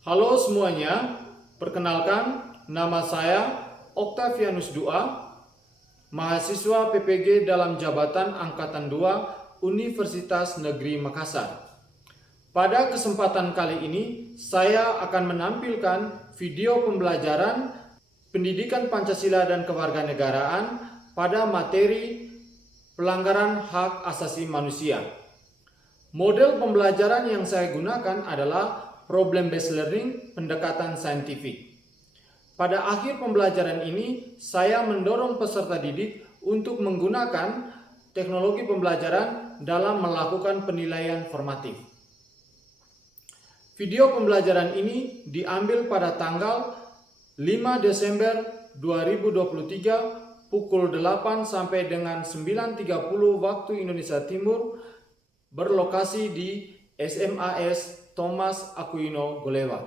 Halo semuanya, perkenalkan nama saya Octavianus Dua, mahasiswa PPG dalam jabatan Angkatan 2 Universitas Negeri Makassar. Pada kesempatan kali ini, saya akan menampilkan video pembelajaran pendidikan Pancasila dan kewarganegaraan pada materi pelanggaran hak asasi manusia. Model pembelajaran yang saya gunakan adalah problem based learning, pendekatan saintifik. Pada akhir pembelajaran ini, saya mendorong peserta didik untuk menggunakan teknologi pembelajaran dalam melakukan penilaian formatif. Video pembelajaran ini diambil pada tanggal 5 Desember 2023 pukul 8 sampai dengan 9.30 waktu Indonesia Timur, berlokasi di SMAS Thomas Aquino Golewa.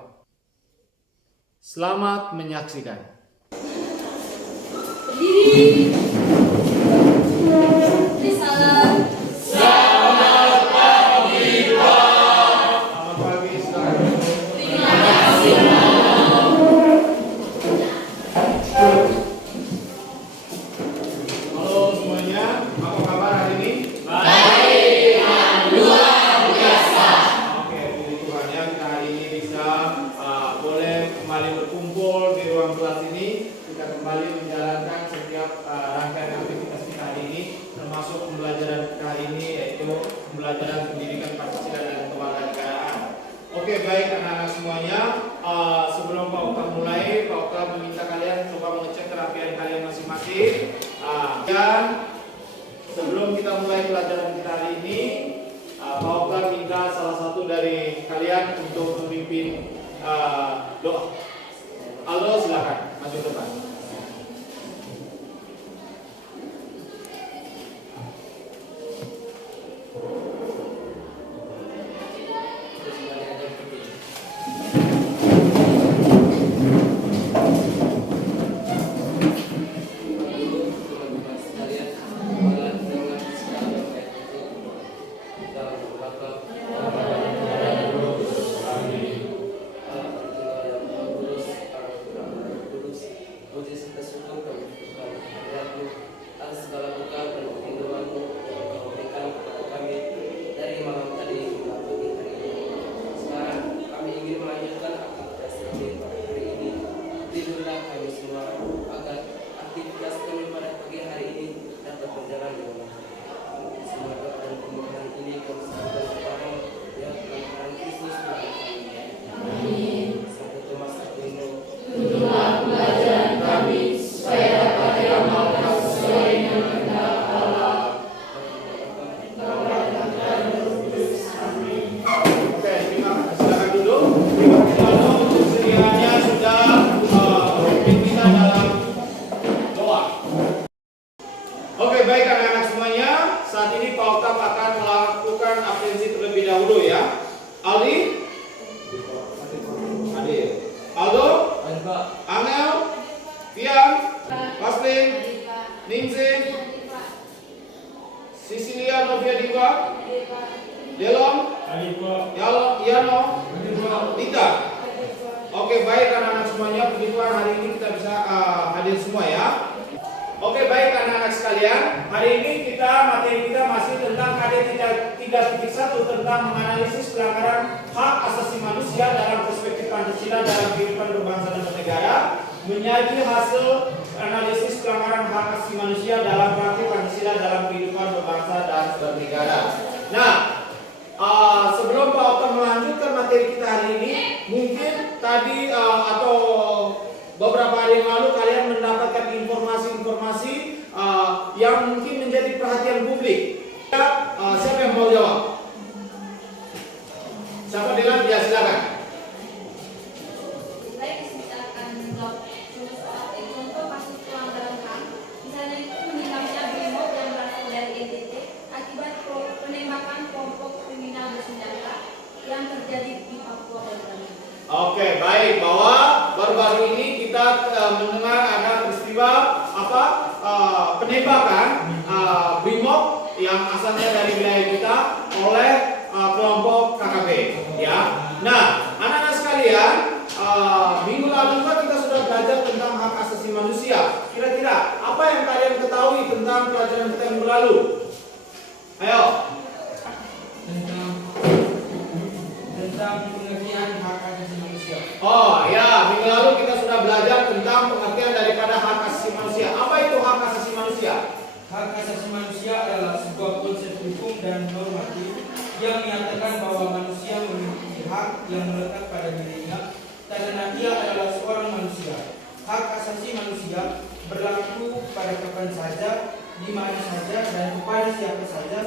Selamat menyaksikan. Berdiri. Risalah. Selamat pagi, Pak. Selamat pagi, silakan. Terima kasih. Halo semuanya, apa kabar hari ini? Baik, luar biasa. Oke, puji Tuhan ya, kita hari ini bisa boleh kembali berkumpul di ruang kelas ini. Kita kembali menjalankan setiap rangkaian aktivitas kita hari ini, termasuk pembelajaran kita hari ini, yaitu pembelajaran pendidikan Pancasila dan kewarganegaraan. Oke, baik anak-anak semuanya. Sebelum Pak Okta mulai, Pak Okta meminta kalian coba mengecek kerapian kalian masing-masing. Dan sebelum kita mulai pelajaran kita hari ini, Pak Okta minta salah satu dari kalian untuk memimpin doa. Aldo, silakan maju ke depan. Oke, baik anak-anak semuanya. Saat ini Pak Oktav akan melakukan absensi terlebih dahulu ya. Aldi? Hadir. Aldo? Angel? Fian? Paslin? Ningsih? Sisilia Novia Diva? Delom? Yano? Dita? Oke, baik anak-anak semuanya. Puji Tuhan hari ini kita bisa hadir semua ya. Oke, baik anak-anak sekalian, hari ini materi kita masih tentang KD 3.1 tentang menganalisis pelanggaran hak asasi manusia dalam perspektif Pancasila dalam kehidupan berbangsa dan bernegara, menyaji hasil analisis pelanggaran hak asasi manusia dalam praktik Pancasila dalam kehidupan berbangsa dan bernegara. Nah, sebelum Pak Okta melanjutkan materi kita hari ini, mungkin tadi atau beberapa hari yang lalu kalian mendapatkan informasi-informasi yang mungkin menjadi perhatian publik. Siapa yang mau jawab? Siapa bilang? Ya, silakan. Baik, kita akan menjawab contoh kasus pelanggaran HAM. Misalnya itu meninggalnya BRIMOB yang berasal dari NTT akibat penembakan kelompok kriminal bersenjata yang terjadi di Papua dan Bali. Oke, baik. Bahwa baru-baru ini kita mendengar ada peristiwa penembakan BRIMOB yang asalnya dari wilayah kita oleh kelompok KKB ya. Nah, anak-anak sekalian, manusia. Kira-kira apa yang kalian ketahui tentang pelajaran kita minggu lalu? Ayo. Tentang pengertian hak asasi manusia. Oh ya, minggu lalu kita sudah belajar tentang pengertian daripada hak asasi manusia. Apa itu hak asasi manusia? Hak asasi manusia adalah sebuah konsep hukum dan normatif yang menyatakan bahwa manusia memiliki hak yang melekat pada dirinya karena ia adalah seorang manusia. Hak asasi manusia berlaku pada kapan saja, di mana saja, dan kepada siapa saja,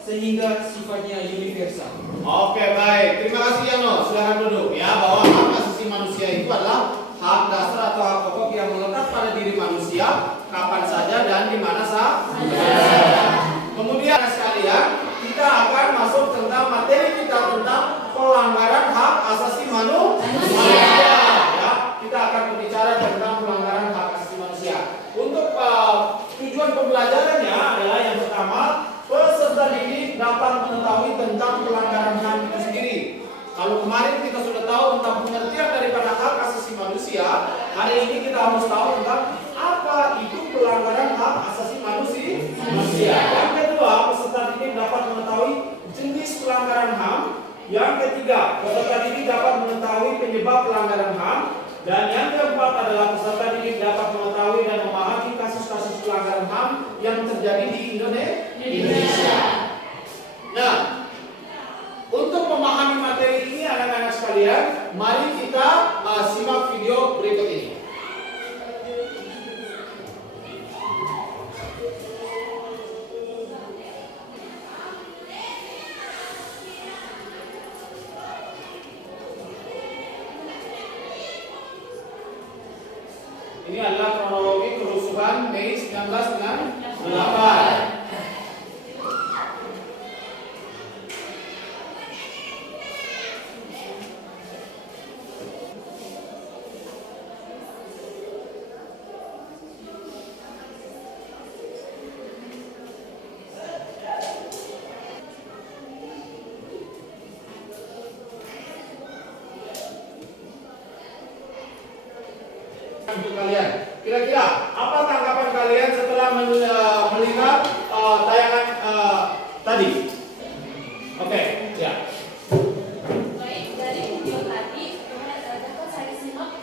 sehingga sifatnya universal. Oke, baik. Terima kasih Yano. Silahkan duduk ya, bahwa hak asasi manusia itu adalah hak dasar atau hak pokok yang melekat pada diri manusia kapan saja dan di mana saja. Kemudian sekalian, kita akan masuk tentang materi kita tentang pelanggaran hak asasi manusia. Ya, kita akan berbicara tentang pelanggaran hak asasi manusia. Untuk tujuan pembelajarannya adalah yang pertama, peserta didik dapat mengetahui tentang pelanggaran HAM itu sendiri. Kalau kemarin kita sudah tahu tentang pengertian daripada hak asasi manusia, hari ini kita harus tahu tentang apa itu pelanggaran hak asasi manusia. Yang kedua, peserta didik dapat mengetahui jenis pelanggaran HAM. Yang ketiga, peserta didik dapat mengetahui penyebab pelanggaran HAM. Dan yang keempat adalah peserta didik dapat mengetahui dan memahami kasus-kasus pelanggaran HAM yang terjadi di Indonesia. Nah, untuk memahami materi ini anak-anak sekalian, mari kita simak video berikut ini. Ini adalah kronologi kerusuhan Mei 1998. Untuk kalian, kira-kira apa tanggapan kalian setelah melihat tayangan tadi? Oke, ya. Baik, dari video tadi dapat saya simak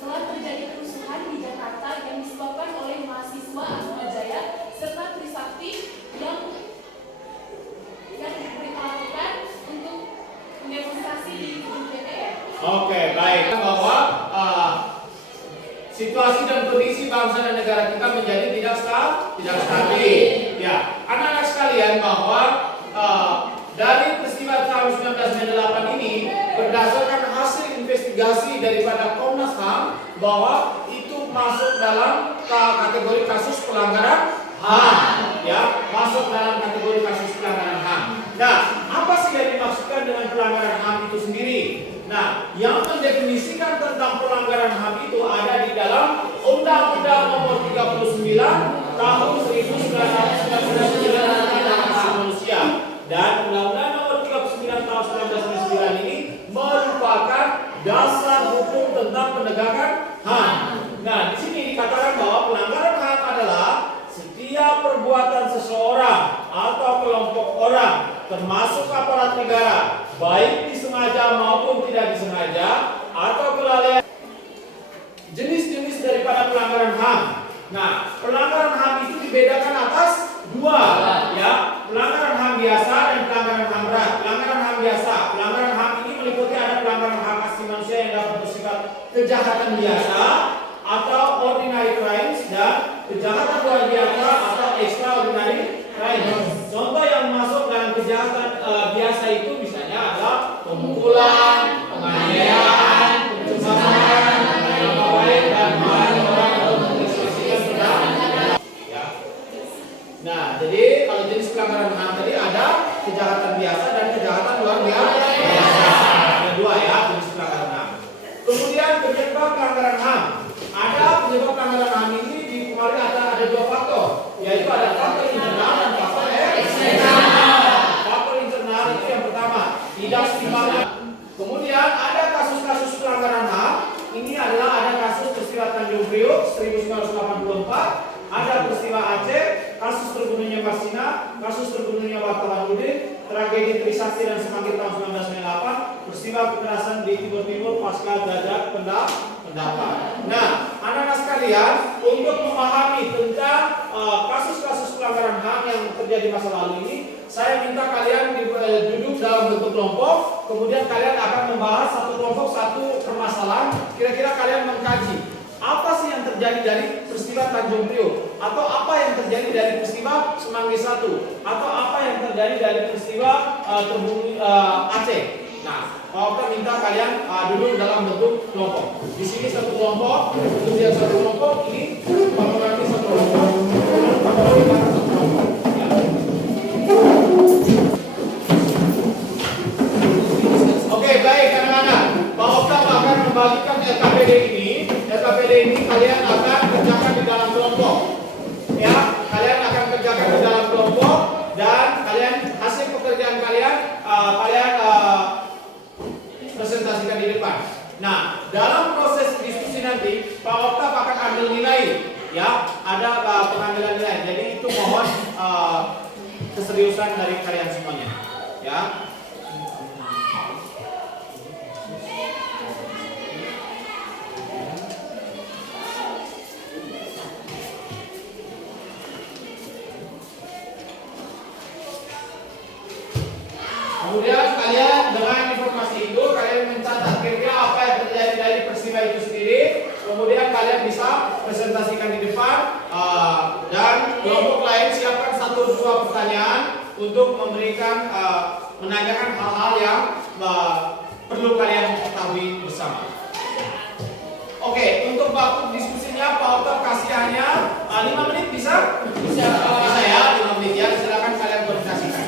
telah terjadi kerusuhan di Jakarta yang disebabkan oleh mahasiswa Atmajaya serta Trisakti yang diperlakukan untuk mendemonstrasi di gedung DPR. Oke, baik. Bahwa situasi dan kondisi bangsa dan negara kita menjadi tidak stabil. Ya, anak-anak sekalian, bahwa dari peristiwa tahun 1998 ini berdasarkan hasil investigasi daripada Komnas HAM bahwa itu masuk dalam kategori kasus pelanggaran HAM. Ya, masuk dalam kategori kasus pelanggaran HAM. Nah, apa sih yang dimaksudkan dengan pelanggaran HAM itu sendiri? Nah, yang mendefinisikan tentang pelanggaran HAM itu ada di dalam Undang-Undang Nomor 39 Tahun 1999 tentang hak asasi manusia. Dan Undang-Undang Nomor 39 Tahun 1999 ini merupakan dasar hukum tentang penegakan HAM. Nah, di sini dikatakan bahwa pelanggaran HAM adalah setiap perbuatan seseorang atau kelompok orang, termasuk aparat negara, baik disengaja maupun tidak disengaja, atau kelalaian. Jenis-jenis daripada pelanggaran HAM. Nah, pelanggaran HAM itu dibedakan atas dua, ya, pelanggaran HAM biasa dan pelanggaran HAM berat. Pelanggaran HAM biasa, pelanggaran HAM ini meliputi ada pelanggaran hak asasi manusia yang dapat bersifat kejahatan biasa atau ordinary crimes dan kejahatan luar biasa atau extraordinary crimes. Contoh yang masuk dalam kejahatan biasa itu misalnya adalah pemukulan, penganiayaan, pencemaran, nama baik dan melarang orang untuk mengekspresikan pendapat. Ya. Nah, jadi kalau jenis pelanggaran HAM tadi ada kejahatan biasa dan kejahatan luar biasa. Ada dua ya jenis pelanggaran HAM. Kemudian penyebab pelanggaran HAM. Ada penyebab pelanggaran HAM ini di kemarin ada dua faktor, yaitu ada faktor internal dan faktor eksternal. Faktor internal itu yang pertama, tidak seimbangnya. Kemudian ada kasus-kasus pelanggaran HAM. Ini adalah ada kasus peristiwa Tanjung Priok 1984 ada peristiwa Aceh, kasus terbunuhnya Marsina, kasus terbunuhnya wartawan Udin, tragedi Trisakti dan Semanggi tahun 1998, peristiwa kekerasan di Timur Timur pasca gajah pendapat. Nah, anak-anak sekalian, untuk memahami tentang kasus-kasus pelanggaran HAM yang terjadi masa lalu ini, saya minta kalian duduk dalam bentuk kelompok, kemudian kalian akan membahas satu kelompok satu permasalahan. Kira-kira kalian mengkaji apa sih yang terjadi dari peristiwa Tanjung Priok, atau apa yang terjadi dari peristiwa Semanggi 1, atau apa yang terjadi dari peristiwa terbunuh Aceh. Nah, Pak minta kalian duduk dalam bentuk kelompok. Di sini satu kelompok, kemudian satu kelompok, ini Pak Murani satu kelompok, Pak Murani satu kelompok. Ya. Oke, baik anak-anak. Pak Oktav akan membagikan LKPD ini. LKPD ini kalian akan kerjakan di dalam kelompok. Ya, kalian akan kerjakan di dalam kelompok dan kalian hasil pekerjaan kalian presentasikan di depan. Nah, dalam proses diskusi nanti Pak Oktav akan ambil nilai. Ya, ada pengambilan nilai. Jadi itu mohon keseriusan dari kalian semuanya. Ya. Kemudian kalian dengan informasi itu kalian mencatat kira-kira apa yang terjadi dari peristiwa itu sendiri. Kemudian kalian bisa presentasikan di depan dan kelompok lain siapkan 1-2 pertanyaan untuk memberikan menanyakan hal-hal yang perlu kalian ketahui bersama. Oke, untuk waktu diskusinya Pak Oktav kasih hanya 5 menit bisa? Bisa ya, 5 menit ya. Silakan kalian koordinasikan.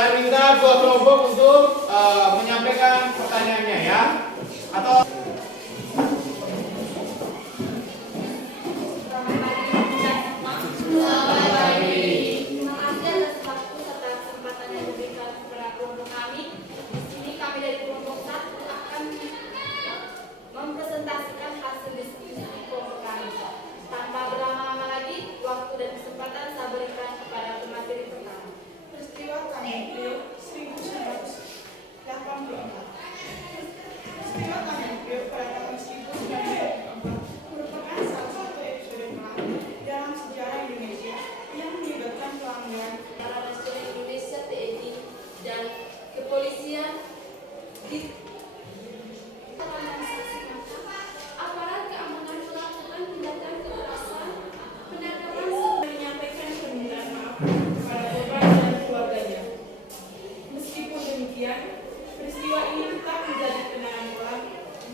Saya minta 2 kelompok untuk menyampaikan pertanyaannya ya. Atau mempresentasikan hasil diskusi kelompok kami. Tanpa berlama-lama lagi, waktu dan kesempatan saya berikan kepada pemateri pertama. Peristiwa Tanjung Priok 1984. Peristiwa Tanjung Priok pada tahun 1984 merupakan salah satu episode perang dalam sejarah Indonesia yang menyebabkan pelanggaran Antara Nasional Indonesia TNI dan kepolisian di aparat keamanan melakukan tindakan kekerasan, penangkapan menyampaikan permintaan maaf kepada korban dan keluarganya. Meskipun demikian, peristiwa ini tetap menjadi kenangan kelam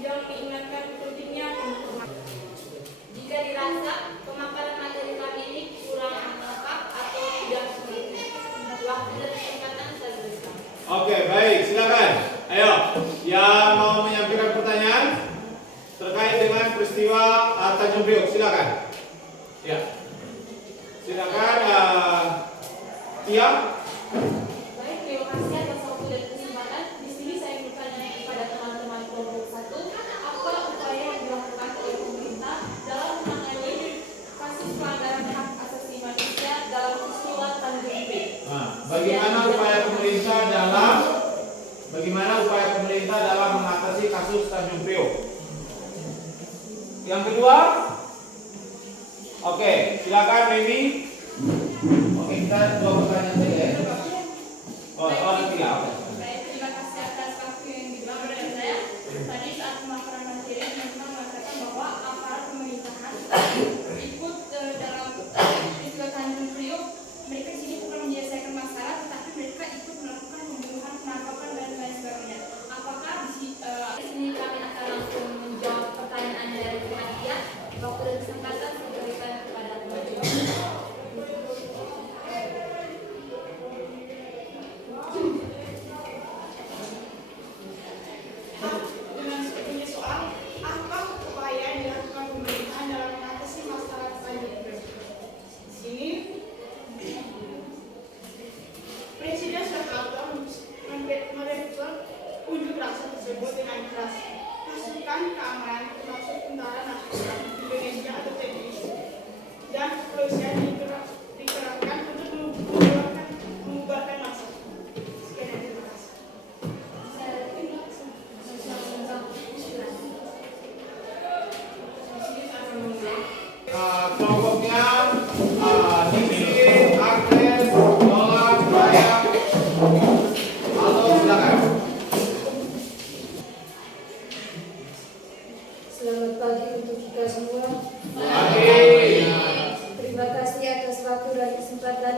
yang mengingatkan pentingnya informasi. jika dirasa pemaparan materi kami ini kurang lengkap atau tidak mengerti. Waktu dan kesempatan saya berikan. Oke, baik, silakan. Ayo, yang mau menyampaikan pertanyaan terkait dengan peristiwa Tanjung Priok, silakan. Ya. Silakan Tia. Baik, terima kasih atas waktu dan kesempatan. Di sini saya bertanya kepada teman-teman kelompok 1, apa upaya yang dilakukan oleh pemerintah dalam menangani kasus pelanggaran hak asasi manusia dalam peristiwa Tanjung Priok? Nah, bagaimana upaya pemerintah dalam mengatasi kasus Tanjung Priok? Yang kedua, oke, silakan Mimi. Oke, kita 2 pertanyaan saja ya. Oh, 3. Oke.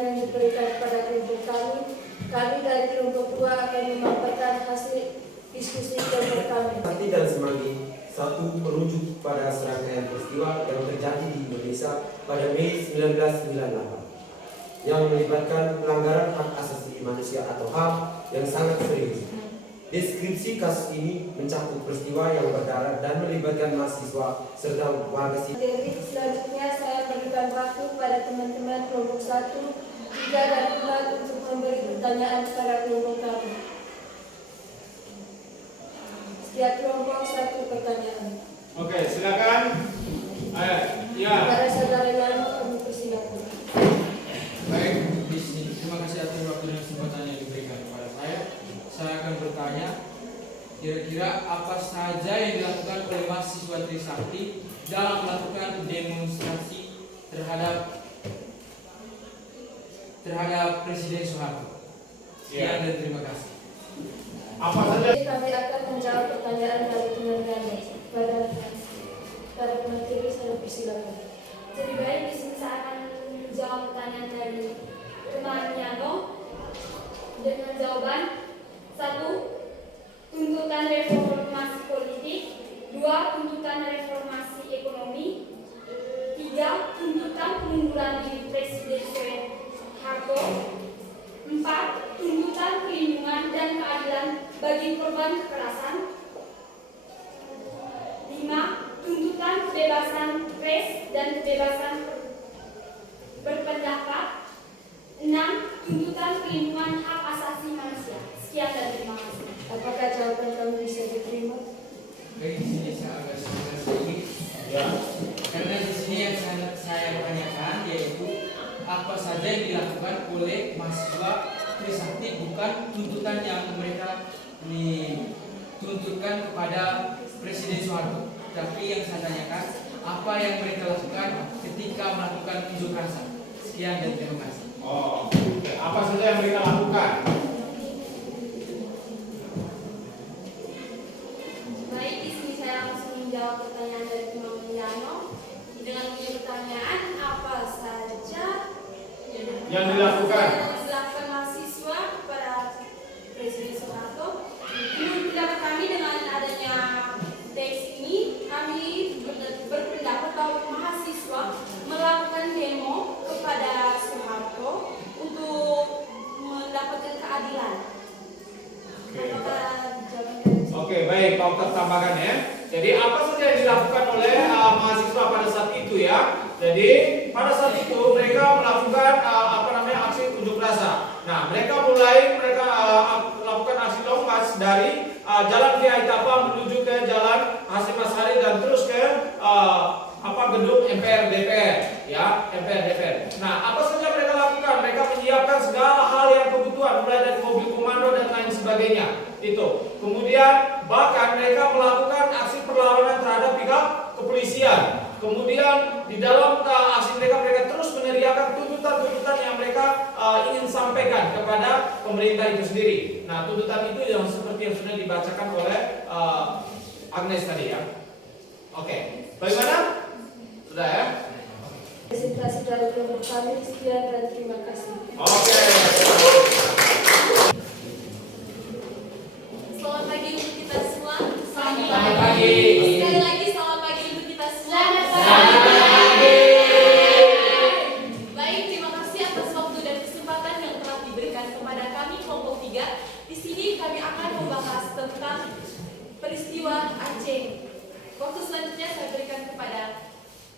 yang diberikan kepada kelompok kami dari kelompok 2 akan memaparkan hasil diskusi kelompok kami. Arti dan semanggi satu merujuk pada serangkaian peristiwa yang terjadi di Indonesia pada Mei 1998 yang melibatkan pelanggaran hak asasi manusia atau HAM yang sangat serius. Deskripsi kasus ini mencakup peristiwa yang berdarah dan melibatkan mahasiswa serta warga sipil. Selanjutnya saya berikan waktu pada teman-teman kelompok 1, 3, dan 4 untuk memberi pertanyaan kepada kelompok kami. Setiap kelompok 1 pertanyaan. Oke, silakan. Ya. Para saudara Yano, kami persilakan. Baik, di sini terima kasih atas waktu dan kesempatan yang diberikan kepada saya. Saya akan bertanya, kira-kira apa saja yang dilakukan oleh mahasiswa Trisakti dalam melakukan demonstrasi terhadap Presiden Soeharto? Sekian dan terima kasih. Apa saja? Kami akan menjawab pertanyaan dari teman kami. Para pemateri, saya persilakan. Jadi baik, di sini saya akan menjawab pertanyaan dari teman Yano dengan jawaban 1. Tuntutan reformasi politik. 2. Tuntutan reformasi ekonomi. 3. Tuntutan pengunduran diri Presiden Soeharto. 4. Tuntutan perlindungan dan keadilan bagi korban kekerasan. 5. Tuntutan kebebasan pers dan kebebasan berpendapat. 6. Tuntutan perlindungan hak asasi manusia. Sekian dan terima kasih. Apakah jawaban kami bisa diterima? Baik, di sini saya agak sedikit. Ya. Karena di sini yang saya tanyakan yaitu apa saja yang dilakukan oleh mahasiswa Trisakti, bukan tuntutan yang mereka dituntutkan kepada Presiden Soeharto. Tapi yang saya tanyakan, apa yang mereka lakukan ketika melakukan unjuk rasa. Sekian dan terima kasih. Oh, oke. Apa saja yang mereka lakukan? Baik, di sini saya langsung menjawab pertanyaan dari teman Yano dengan punya pertanyaan apa saja Yang dilakukan mahasiswa kepada Presiden Soeharto. Menurut pendapat kami, dengan adanya teks ini, kami berpendapat bahwa mahasiswa melakukan demo kepada Soeharto untuk mendapatkan keadilan. Apakah jawaban dari Oke, baik, Pak Okta tambahkan ya. Jadi apa saja yang dilakukan oleh mahasiswa pada saat itu ya? Jadi pada saat itu mereka melakukan aksi unjuk rasa. Nah, mereka lakukan aksi long march dari Jalan Kiai Tapa menuju ke Jalan Hasyim Asy'ari dan terus ke gedung MPR DPR ya, MPR DPR. Nah, apa saja mereka lakukan? Mereka menyiapkan segala hal yang kebutuhan, mulai dari mobil komando dan lain sebagainya. Itu. Kemudian bahkan mereka melakukan aksi perlawanan terhadap pihak kepolisian. Kemudian di dalam aksi mereka terus meneriakan tuntutan-tuntutan yang mereka ingin sampaikan kepada pemerintah itu sendiri. Nah, tuntutan itu yang seperti yang sudah dibacakan oleh Agnes tadi ya. Oke, bagaimana? Sudah ya? Presentasi dari kelompok kami, sekian dan terima kasih. Oke. Selamat pagi untuk kita semua. Selamat pagi. Sekali lagi selamat pagi untuk kita semua. Selamat pagi. Baik, terima kasih atas waktu dan kesempatan yang telah diberikan kepada kami kelompok 3. Di sini kami akan membahas tentang peristiwa Aceh. Waktu selanjutnya saya berikan kepada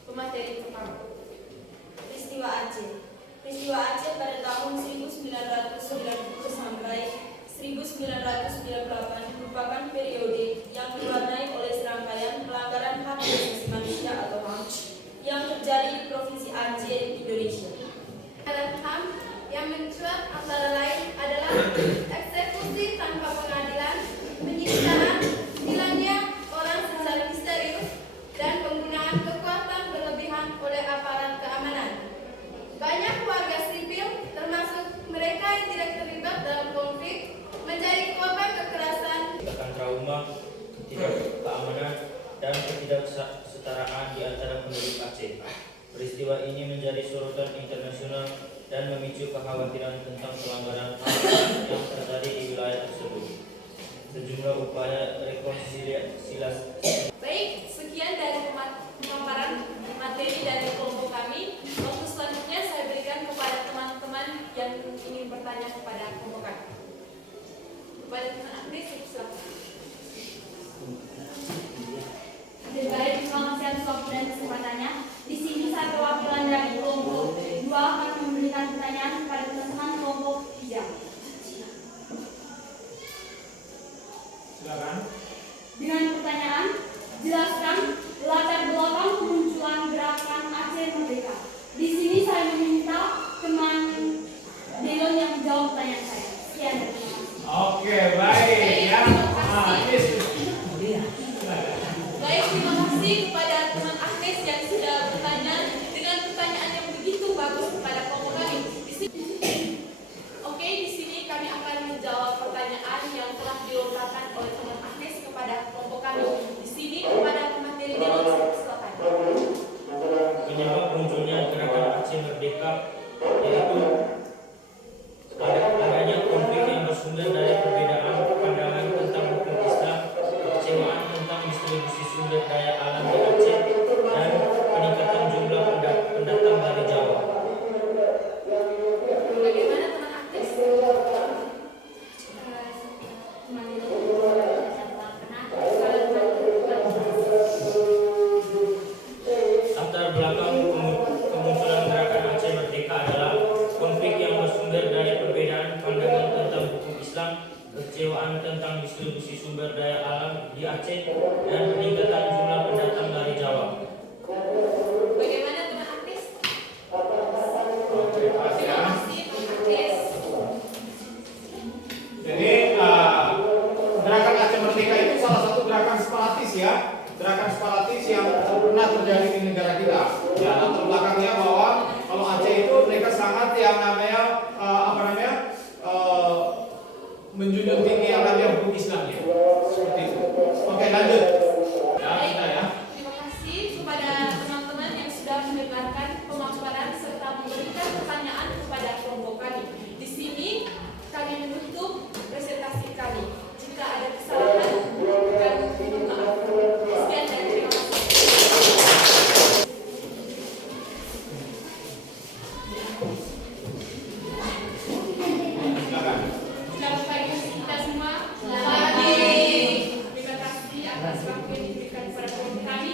pemateri pertama. Peristiwa Aceh. Peristiwa Aceh pada tahun 1990 sampai 1998 merupakan periode yang diwarnai oleh serangkaian pelanggaran hak asasi manusia atau HAM yang terjadi di Provinsi Aceh, Indonesia. Pelanggaran HAM yang mencuat antara lain adalah eksekusi tanpa pengadilan, penyiksaan, hilangnya orang secara misterius, dan penggunaan kekuatan berlebihan oleh aparat keamanan. Banyak warga sipil, termasuk mereka yang tidak terlibat dalam konflik, menjadi korban kekerasan, trauma, ketidakkeamanan, dan ketidaksetaraan di antara penduduk Aceh. Peristiwa ini menjadi sorotan internasional dan memicu kekhawatiran tentang pelanggaran HAM yang terjadi di wilayah tersebut. Sejumlah upaya rekonsiliasi. Baik, sekian dari pemaparan materi dari kelompok kami. Waktu selanjutnya saya berikan kepada teman-teman yang ingin bertanya kepada kelompok kami. Kepada teman Agnes, silakan. Baik, selamat siang Sob dan kesempatannya. Di sini saya perwakilan dari kelompok 2 akan memberikan pertanyaan kepada teman-teman kelompok 3. Silakan. Dengan pertanyaan, jelaskan latar belakang kemunculan gerakan Aceh Merdeka. Di sini saya meminta teman Delon yang menjawab pertanyaan saya. Sekian dan terima kasih. Oke, baik ya. Baik, terima kasih kepada teman Agnes yang sudah bertanya dengan pertanyaan yang begitu bagus kepada kelompok kami. Oke, di sini kami akan menjawab pertanyaan yang telah dilontarkan oleh teman Agnes kepada kelompok kami. Di sini kepada pemateri Delon, silakan. Penyebab munculnya gerakan Aceh Merdeka yaitu adanya konflik yang bersumber dari perbedaan pandangan tentang hukum Islam, kekecewaan tentang distribusi sumber daya alam di Aceh, dan peningkatan jumlah pendatang dari Jawa. Bagaimana teman Agnes? Teman Delon, Latar belakang kemunculan gerakan Aceh Merdeka adalah konflik yang bersumber dari perbedaan pandangan tentang hukum Islam, kekecewaan tentang distribusi sumber daya alam di Aceh, dan peningkatan jumlah pendatang dari Jawa. Bagaimana teman Agnes? Oke, makasih ya. Terima kasih teman Agnes. Jadi gerakan Aceh Merdeka itu salah satu gerakan separatis ya. Gerakan separatis yang pernah terjadi di negara kita. Ya, latar belakangnya bahwa kalau Aceh itu mereka sangat yang namanya menjunjung tinggi yang namanya hukum Islam ya. Seperti itu. Oke, lanjut. Ya, kita ya. Terima kasih kepada teman-teman yang sudah mendengarkan pemaparan serta memberikan pertanyaan kepada kelompok kami. Di sini kami menutup presentasi kami. Jika ada kesalahan, kami mohon maaf. Sekian dan terima kasih. Silakan. Selamat pagi kita semua. Selamat pagi. Terima kasih atas waktu yang diberikan kepada kelompok kami.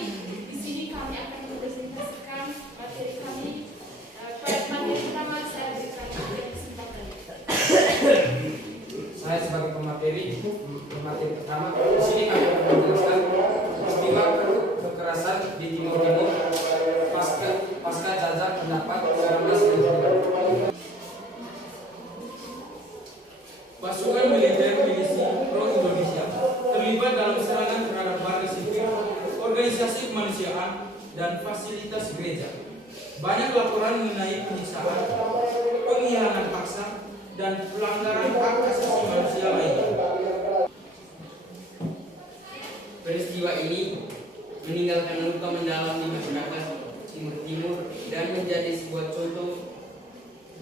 Di sini kami akan mempresentasikan materi kami. Pada materi pertama saya berikan kesempatan. Saya sebagai pemateri pertama, di sini kami akan menjelaskan peristiwa kekerasan di Timur Timur pasca jajak pendapat 1999. Pasukan militer milisi pro Indonesia terlibat dalam serangan terhadap warga sipil, organisasi kemanusiaan, dan fasilitas gereja. Banyak laporan mengenai penyiksaan, penghilangan paksa, dan pelanggaran hak asasi manusia lainnya. Peristiwa ini meninggalkan luka mendalam di masyarakat Timur Timur dan menjadi sebuah contoh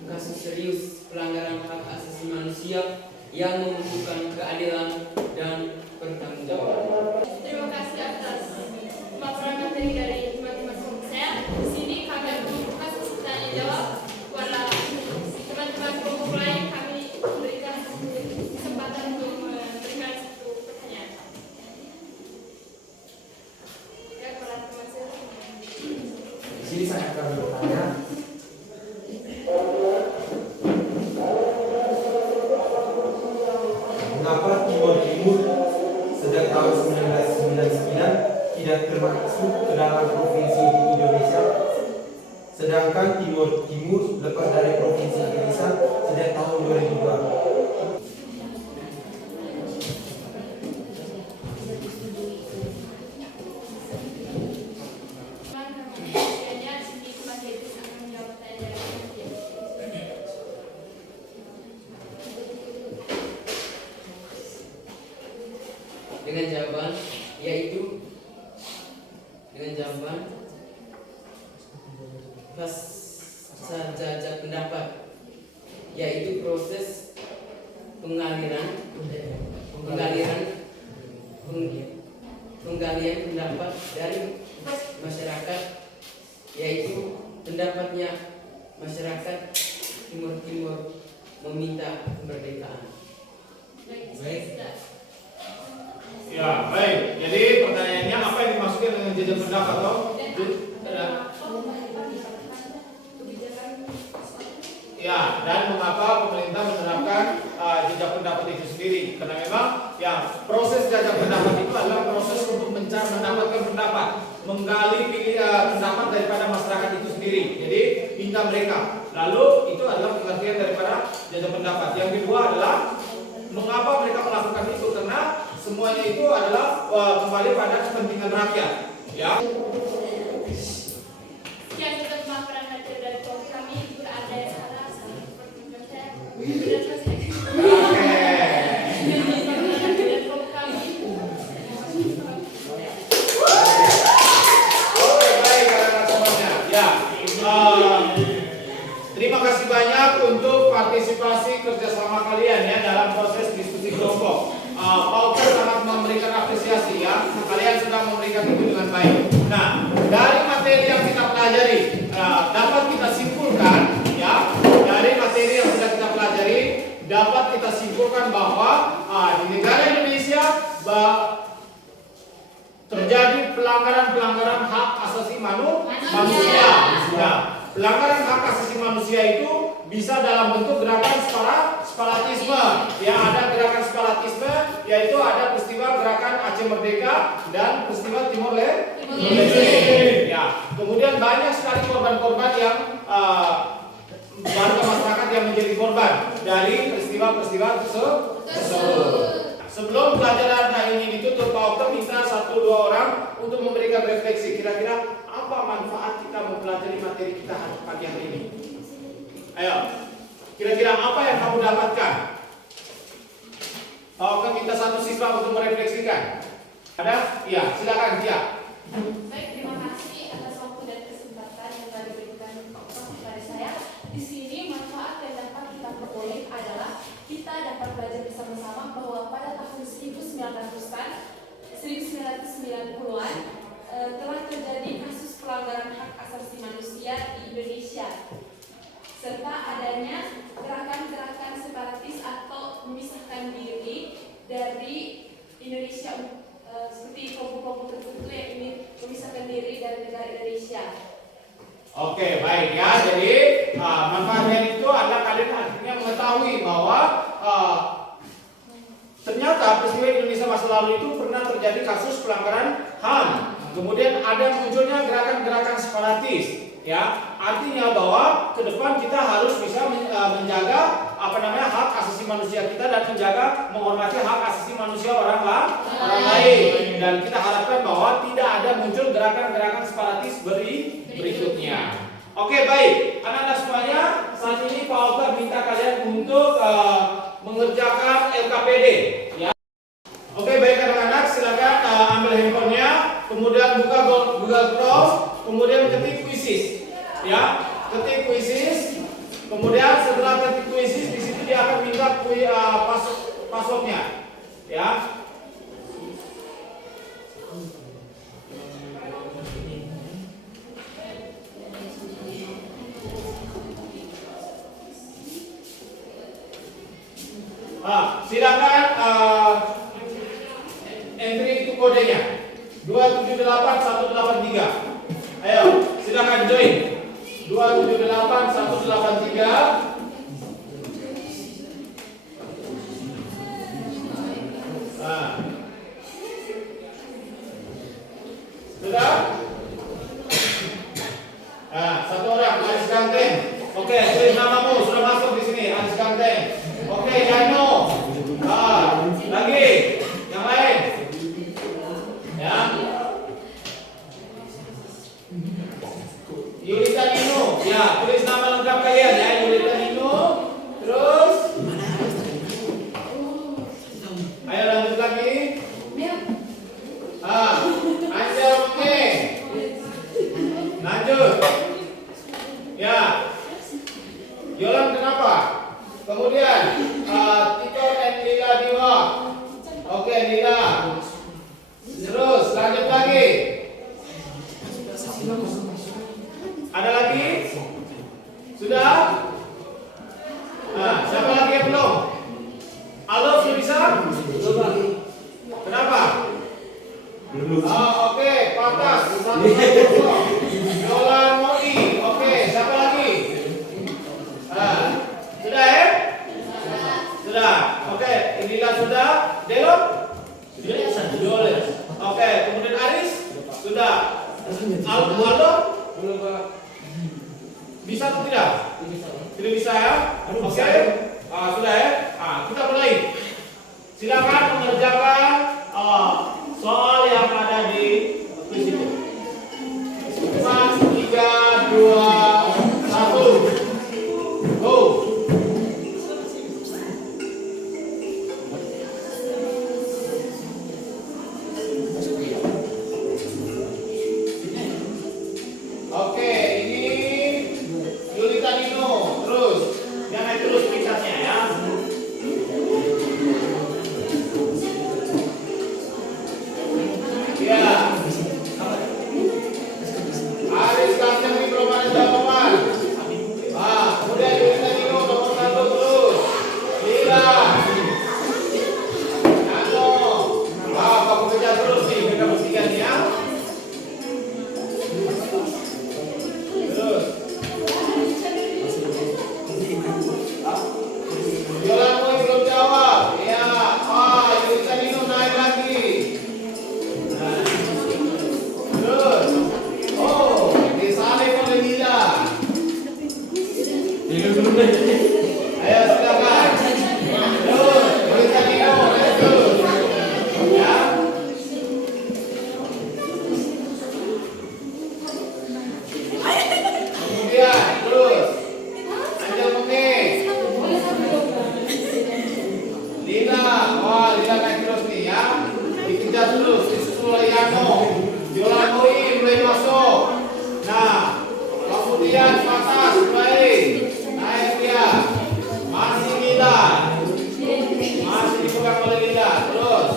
kasus serius pelanggaran hak asasi manusia yang membutuhkan keadilan dan pertanggungjawaban. Terima kasih atas pemaparan materi dari teman-teman saya. Di sini kami akan membuka sesi tanya jawab kepada teman-teman kelompok lain. Kami berikan kesempatan untuk memberikan satu pertanyaan. Ya, kepada teman saya. Di sini saya akan bertanya, mengapa Timur Timur sejak tahun 1999 tidak termasuk ke dalam provinsi di Indonesia, sedangkan Timur Timur lepas dari provinsi Indonesia sejak tahun 2002? Dengan jawaban yaitu pasca jajak pendapat yaitu proses penggalian pendapat dari masyarakat, yaitu pendapatnya masyarakat Timur Timur meminta kemerdekaan. Baik. Ya, baik. Jadi pertanyaannya apa yang dimaksudkan dengan jajak pendapat toh? Ya, dan mengapa pemerintah menerapkan jajak pendapat itu sendiri? Karena memang ya proses jajak pendapat itu adalah proses untuk mendapatkan pendapat, menggali pendapat daripada masyarakat itu sendiri. Jadi minta mereka. Lalu itu adalah pengertian daripada jajak pendapat. Yang kedua adalah mengapa mereka melakukan itu? Karena semuanya itu adalah kembali pada kepentingan rakyat. Ya. Sekian untuk pemaparan materi dari kami. Jika ada yang salah, terima kasih banyak untuk partisipasi kerjasama kalian ya dalam proses diskusi kelompok. Pak Oker sangat memberikan apresiasi ya. Kalian sudah memberikan itu dengan baik. Nah, dari materi yang kita pelajari dapat kita simpulkan ya. Dari materi yang sudah kita pelajari dapat kita simpulkan bahwa di negara Indonesia terjadi pelanggaran hak asasi manusia. Nah, pelanggaran hak asasi manusia itu bisa dalam bentuk gerakan separatisme. Ya, ada gerakan separatisme, yaitu ada peristiwa gerakan Aceh Merdeka dan peristiwa Timor Leste. Ya, kemudian banyak sekali korban-korban yang warga masyarakat yang menjadi korban dari peristiwa-peristiwa tersebut. Sebelum pelajaran ini ditutup, Pak Okta minta 1-2 orang untuk memberikan refleksi. Kira-kira apa manfaat kita mempelajari materi kita pagi hari ini? Ayo, kira-kira apa yang kamu dapatkan? Pak Okta minta 1 siswa untuk merefleksikan. Ada? Iya, silakan Tia. baik, terima kasih atas waktu dan kesempatan yang telah diberikan kepada saya. Di sini manfaat yang dapat kita peroleh adalah kita dapat belajar bersama-sama bahwa pada tahun 1990-an telah terjadi kasus pelanggaran hak asasi manusia di Indonesia, serta adanya gerakan-gerakan separatis atau memisahkan diri dari Indonesia, seperti kelompok-kelompok tertentu yang ingin memisahkan diri dari negara Indonesia. Oke, baik ya. Jadi manfaatnya itu adalah kalian akhirnya mengetahui bahwa ternyata peristiwa Indonesia masa lalu itu pernah terjadi kasus pelanggaran HAM. Kemudian ada munculnya gerakan-gerakan separatis. Ya, artinya bahwa ke depan kita harus bisa menjaga hak asasi manusia kita dan menjaga menghormati hak asasi manusia orang lain. Dan kita harapkan bahwa tidak ada muncul gerakan-gerakan separatis berikutnya. Oke, baik. Anak-anak semuanya, saat ini Pak Okta minta kalian untuk mengerjakan LKPD. Ya. Oke, baik anak-anak, silakan ambil handphonenya, kemudian buka Google Chrome, kemudian ketik quizzes. Ya, ketik quizzes. Kemudian setelah ketik quizzes, di situ dia akan minta passwordnya. Ya. Silakan entry itu kodenya 278183. Ayo, silakan join 278183. Sudah? Satu orang, Aris Ganteng. Oke, tulis namamu, sudah masuk di sini, Aris Ganteng. Oke, Dano. Lagi, yang lain. Ya. Yulita Nino, ya, tulis nama lengkap kalian ya, Yulita Nino. Terus, ayo lanjut lagi. Angel Oke. Lanjut. Ya. Yolan kenapa? kemudian Tito dan Lila Diwa. Oke, Lila. Terus lanjut lagi. Ada lagi? Sudah? Nah, siapa lagi yang belum? Alif sudah bisa? Kenapa? Oke, Patas. Yola Modi. Oke, siapa lagi? Sudah ya? Sudah. Oke, Lila sudah. Delon? Sudah. Oke, kemudian Aris? Sudah. Aldo? Bisa atau tidak? Tidak bisa ya? Oke. Sudah ya? Kita mulai. Silakan mengerjakan soal yang ada di kuis itu. 5, 3, 2, 1. Go. Oke, ini Yulita Nino. Terus, yang naik terus pintasnya ya. Ya. Aris Kasem ini belum ada jawaban. Kemudian Yulita Nino nomor 1 terus. Lila. Nano. Kamu kerja terus nih, mereka bertiga nih ya. Terus. Yolanda belum jawab. Ya. Yulita Nino naik lagi. Terus. Disane oleh Lila. Ayo silakan. Terus. Yulita Nino naik terus. Ya. Kemudian terus Angel Menge. Lila, Lila naik terus nih ya. Dikejar terus, disusul oleh Yano. Yolanoi mulai masuk. Nah, kemudian Patas mulai naik dia. Masih Lila. Masih dipegang oleh Lila. Terus.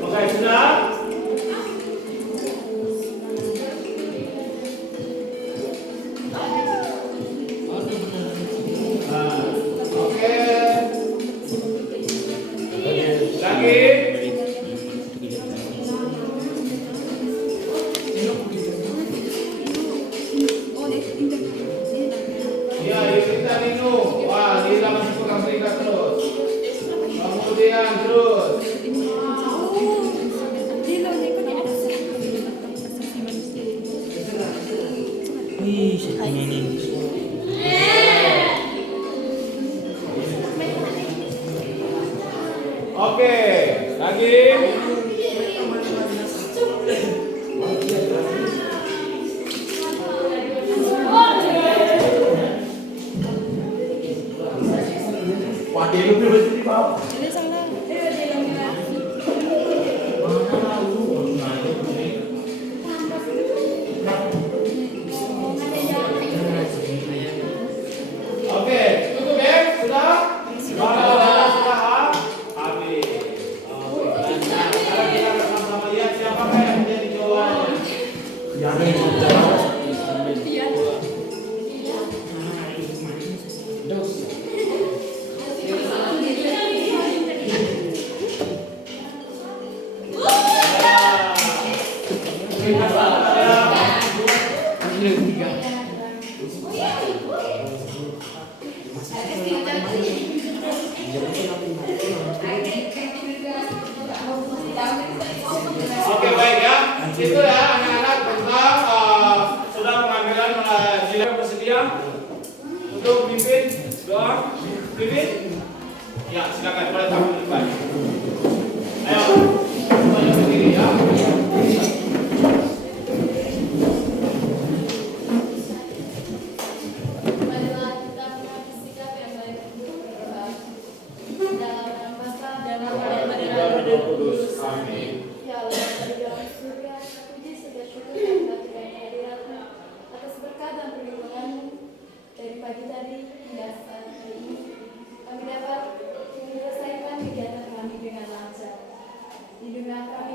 Oke, sudah. Oke. Lagi. Ya, kita minum. Wah, Lila masih pegang terikat terus. Kemudian terus. Oke, lagi. Waduh, lu belum di bawah. Oke, cukup ya? Sudah? Sudah. Itu ya anak-anak tentang sudah pengambilan sila bersedia untuk pimpin doa. Pimpin? Ya silakan boleh tampil di depan. Ayo semuanya berdiri ya. Marilah kita mengambil sikap yang baik untuk berdoa. Dalam nama Bapa dan Nama dan Roh Kudus. Amin. Ya Allah, dari dalam surga, puji segala syukur dan bangkit hadirat-Mu atas berkat dan perlindungan-Mu dari pagi tadi hingga saat ini. Kami dapat menyelesaikan kegiatan kami dengan lancar. Lindungilah kami